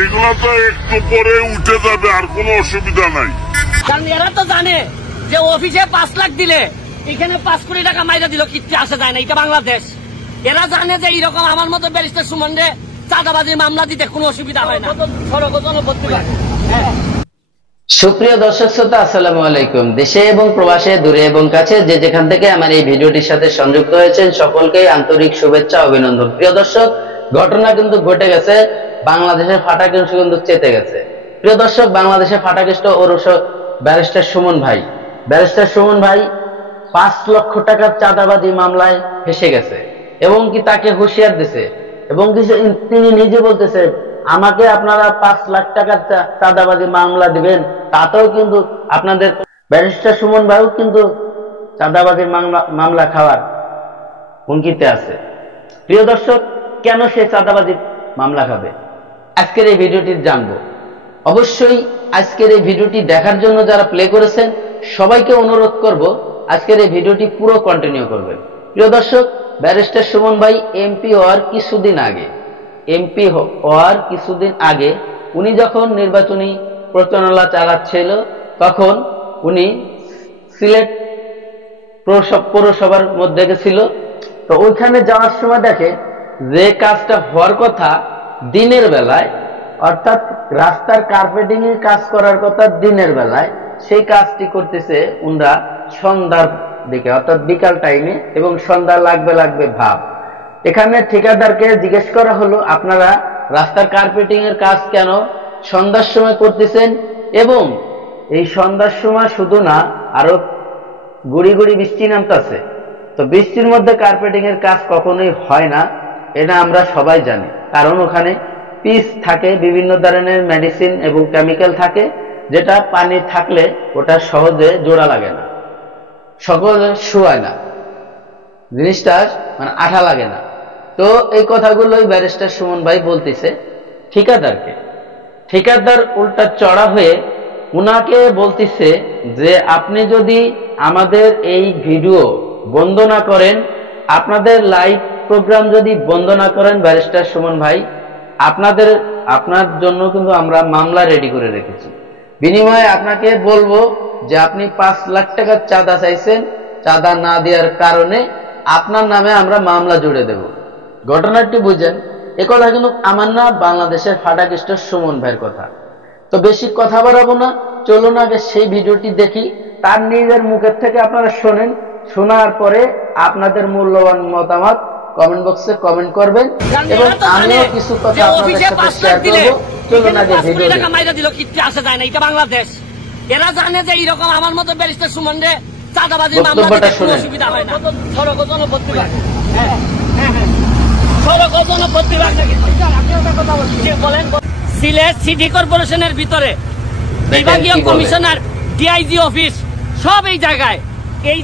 এগুলো তো একটু পরে উঠে যাবে, আর কোনো অসুবিধা নাই। কারণ এরা তো জানে যে অফিসে 5 লাখ দিলে এখানে 5 কোটি টাকা মাইরা দিল, কিচ্ছু আসা যায় না, এটা বাংলাদেশ। এরা জানে যে এইরকম আমার মতো ব্যারিস্টার সুমনরে চাঁদাবাজির মামলা দিতে কোনো অসুবিধা হয় না। সুপ্রিয় দর্শক শ্রোতা, আসসালামু আলাইকুম। দেশে এবং প্রবাসে, দূরে এবং কাছে, যে যেখান থেকে আমার এই ভিডিওটির সাথে সংযুক্ত হয়েছেন, সকলকে আন্তরিক শুভেচ্ছা, অভিনন্দন। প্রিয় দর্শক, ঘটনা কিন্তু ঘটে গেছে, বাংলাদেশের ফাটাকেষ্ট কিন্তু চেতে গেছে। প্রিয় দর্শক, বাংলাদেশের ফাটাকেষ্ট ওরস ব্যারিস্টার সুমন ভাই, ব্যারিস্টার সুমন ভাই 5 লক্ষ টাকার চাঁদাবাজি মামলায় ফেসে গেছে এবং কি তাকে হুঁশিয়ার দিছে এবং তিনি নিজে বলতেছে, আমাকে আপনারা 5 লাখ টাকার চাঁদাবাজি মামলা দিবেন, তাতেও কিন্তু আপনাদের ব্যারিস্টার সুমন ভাইও কিন্তু চাঁদাবাজির মামলা খাওয়ার হুমকিতে আছে। প্রিয় দর্শক, কেন সে চাঁদাবাজি মামলা খাবে, আজকের এই ভিডিওটি জানবো। অবশ্যই আজকের এই ভিডিওটি দেখার জন্য যারা প্লে করেছেন সবাইকে অনুরোধ করব আজকের এই ভিডিওটি পুরো কন্টিনিউ করবেন। প্রিয় দর্শক, ব্যারিস্টার সুমন ভাই এমপি হওয়ার কিছুদিন আগে উনি যখন নির্বাচনী প্রচারণা চালাচ্ছিল, তখন উনি সিলেট পৌরসভার মধ্যে গেছিল। তো ওইখানে যাওয়ার সময় দেখে যে কাজটা হওয়ার কথা দিনের বেলায়, অর্থাৎ রাস্তার কার্পেটিং এর কাজ করার কথা দিনের বেলায়, সেই কাজটি করতেছে উনরা সন্ধ্যার দিকে, অর্থাৎ বিকাল টাইমে, এবং সন্ধ্যা লাগবে ভাব। এখানে ঠিকাদারকে জিজ্ঞেস করা হলো, আপনারা রাস্তার কার্পেটিং এর কাজ কেন সন্ধ্যার সময় করতেছেন? এবং এই সন্ধ্যার সময় শুধু না, আরো গুড়ি গুড়ি বৃষ্টি নামতেছে। তো বৃষ্টির মধ্যে কার্পেটিং এর কাজ কখনোই হয় না, এটা আমরা সবাই জানি। কারণ ওখানে পিচ থাকে, বিভিন্ন ধরনের মেডিসিন এবং কেমিক্যাল থাকে, যেটা পানি থাকলে ওটা সহজে জোড়া লাগে না, সকলে শোয়ায় না, জিনিসটা মানে আঠা লাগে না। তো এই কথাগুলোই ব্যারিস্টার সুমন ভাই বলতেছে ঠিকাদারকে। ঠিকাদার উল্টা চড়া হয়ে উনাকে বলতেছে যে, আপনি যদি আমাদের এই ভিডিও বন্ধ না করেন, আপনাদের লাইভ প্রোগ্রাম যদি বন্ধ না করেন ব্যারিস্টার সুমন ভাই, আপনার জন্য কিন্তু আমরা মামলা রেডি করে রেখেছি। বিনিময়ে আপনাকে বলবো যে আপনি 5 লাখ টাকার চাঁদা চাইছেন, চাঁদা না দেওয়ার কারণে আপনার নামে আমরা মামলা জুড়ে দেব। ঘটনাটি বুঝেন। এ কথা কিন্তু আমার না, বাংলাদেশের ফাটাকেষ্ট সুমন ভাইয়ের কথা। তো বেশি কথা বাড়াবো না, চলুন আগে সেই ভিডিওটি দেখি, তার নিজের মুখের থেকে আপনারা শোনেন। শোনার পরে আপনাদের মূল্যবান মতামত কমেন্ট বক্সে কমেন্ট করবেন এবং আমিও কিছু কথা আপনাদের সাথে শেয়ার করব। চলুন আগে ভিডিওটি মাইরা দিল, কিচ্ছু আসা যায় না, এটা বাংলাদেশ। এরা জানে যে এইরকম আমার মতো ব্যারিস্টার সুমনরে চাঁদাবাজির মামলা দিতে কোনো অসুবিধা হয় না। সড়ক ও জনপথ বিভাগ, সড়ক ও জনপথ বিভাগ বলেন, সিলেট সিটি কর্পোরেশনের ভিতরে বিভাগীয় কমিশনার, ডিআইজি অফিস, সব এই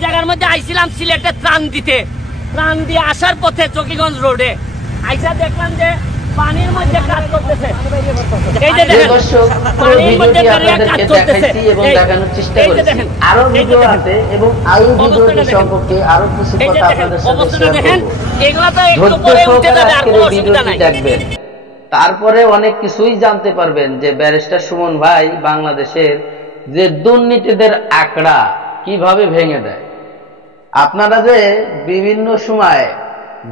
জায়গার মধ্যে আইছিলাম সিলেটে ত্রাণ দিতে। ত্রাণ দিয়ে আসার পথে চকিগঞ্জ রোডে আইসা দেখলাম যে পানির মধ্যে কাজ করতেছে। এই যে দেখেন, পানির মধ্যে কাজ করতেছে এবং দেখানোর চেষ্টা করেছি। আরো ভিডিও আছে এবং এই ভিডিওটি সম্পর্কে আরো কিছু কথা আপনাদের সাথে শেয়ার করব। এগুলা তো একটু পরে উঠে যাবে, আর কোনো অসুবিধা নাই। দেখবেন, তারপরে অনেক কিছুই জানতে পারবেন যে ব্যারিস্টার সুমন ভাই বাংলাদেশের যে দুর্নীতিদের আঁকড়া কিভাবে ভেঙে দেয়। আপনারা যে বিভিন্ন সময়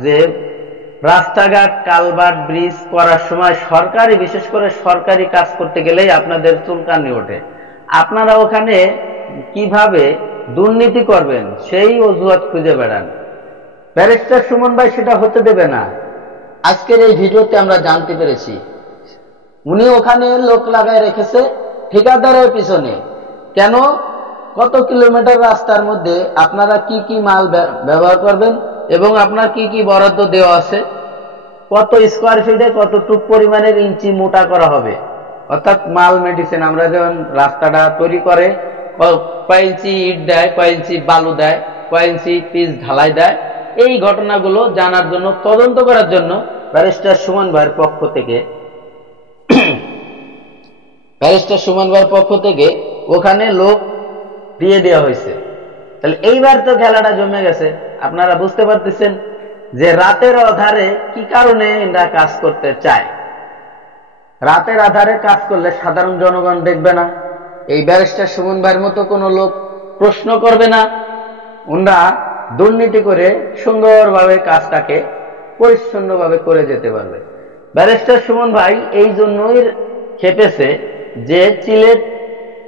যে রাস্তাঘাট, কালভার্ট, ব্রিজ করার সময় সরকারি, বিশেষ করে সরকারি কাজ করতে গেলেই আপনাদের চুলকানি ওঠে। আপনারা ওখানে কিভাবে দুর্নীতি করবেন সেই অজুহাত খুঁজে বেড়ান। ব্যারিস্টার সুমন ভাই সেটা হতে দেবে না। আজকের এই ভিডিওতে আমরা জানতে পেরেছি উনি ওখানে লোক লাগায় রেখেছে ঠিকাদারের পিছনে। কেন? কত কিলোমিটার রাস্তার মধ্যে আপনারা কি কি মাল ব্যবহার করবেন এবং আপনার কি কি বরাদ্দ দেওয়া আছে, কত স্কোয়ার ফিটে কতটুক পরিমাণের ইঞ্চি মোটা করা হবে, অর্থাৎ মাল মেডিসিন আমরা যেমন রাস্তাটা তৈরি করে কয় ইঞ্চি ইট দেয়, কয় ইঞ্চি বালু দেয়, কয় ইঞ্চি পিচ ঢালাই দেয়, এই ঘটনাগুলো জানার জন্য, তদন্ত করার জন্য ব্যারিস্টার সুমন ভাইয়ের পক্ষ থেকে ওখানে লোক দিয়ে দেওয়া হয়েছে। তাহলে এইবার তো খেলাটা জমে গেছে। আপনারা বুঝতে পারতেছেন যে রাতের আধারে কি কারণে এরা কাজ করতে চায়। রাতের আধারে কাজ করলে সাধারণ জনগণ দেখবে না, এই ব্যারিস্টার সুমন ভাইয়ের মতো কোনো লোক প্রশ্ন করবে না। ওনারা দুর্নীতি করে সুন্দরভাবে কাজটাকে পরিচ্ছন্নভাবে করে যেতে পারবে। ব্যারিস্টার সুমন ভাই এই জন্যই খেপেছে যে সিলেট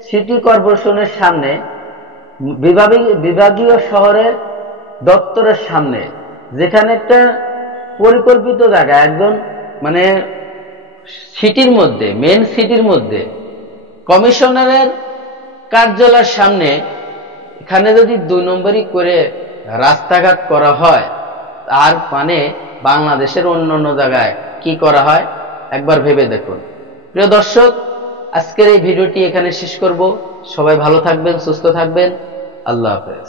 সিটি কর্পোরেশনের সামনে বিভাগীয় শহরের দপ্তরের সামনে, যেখানে একটা পরিকল্পিত জায়গা, একদম মানে সিটির মধ্যে, মেন সিটির মধ্যে কমিশনারের কার্যালয়ের সামনে, এখানে যদি 2 নম্বরই করে রাস্তাঘাট করা হয়, তার মানে বাংলাদেশের অন্য জায়গায় কি করা হয় একবার ভেবে দেখুন। প্রিয় দর্শক, আজকের এই ভিডিওটি এখানে শেষ করব। সবাই ভালো থাকবেন, সুস্থ থাকবেন। আল্লাহ হাফেজ।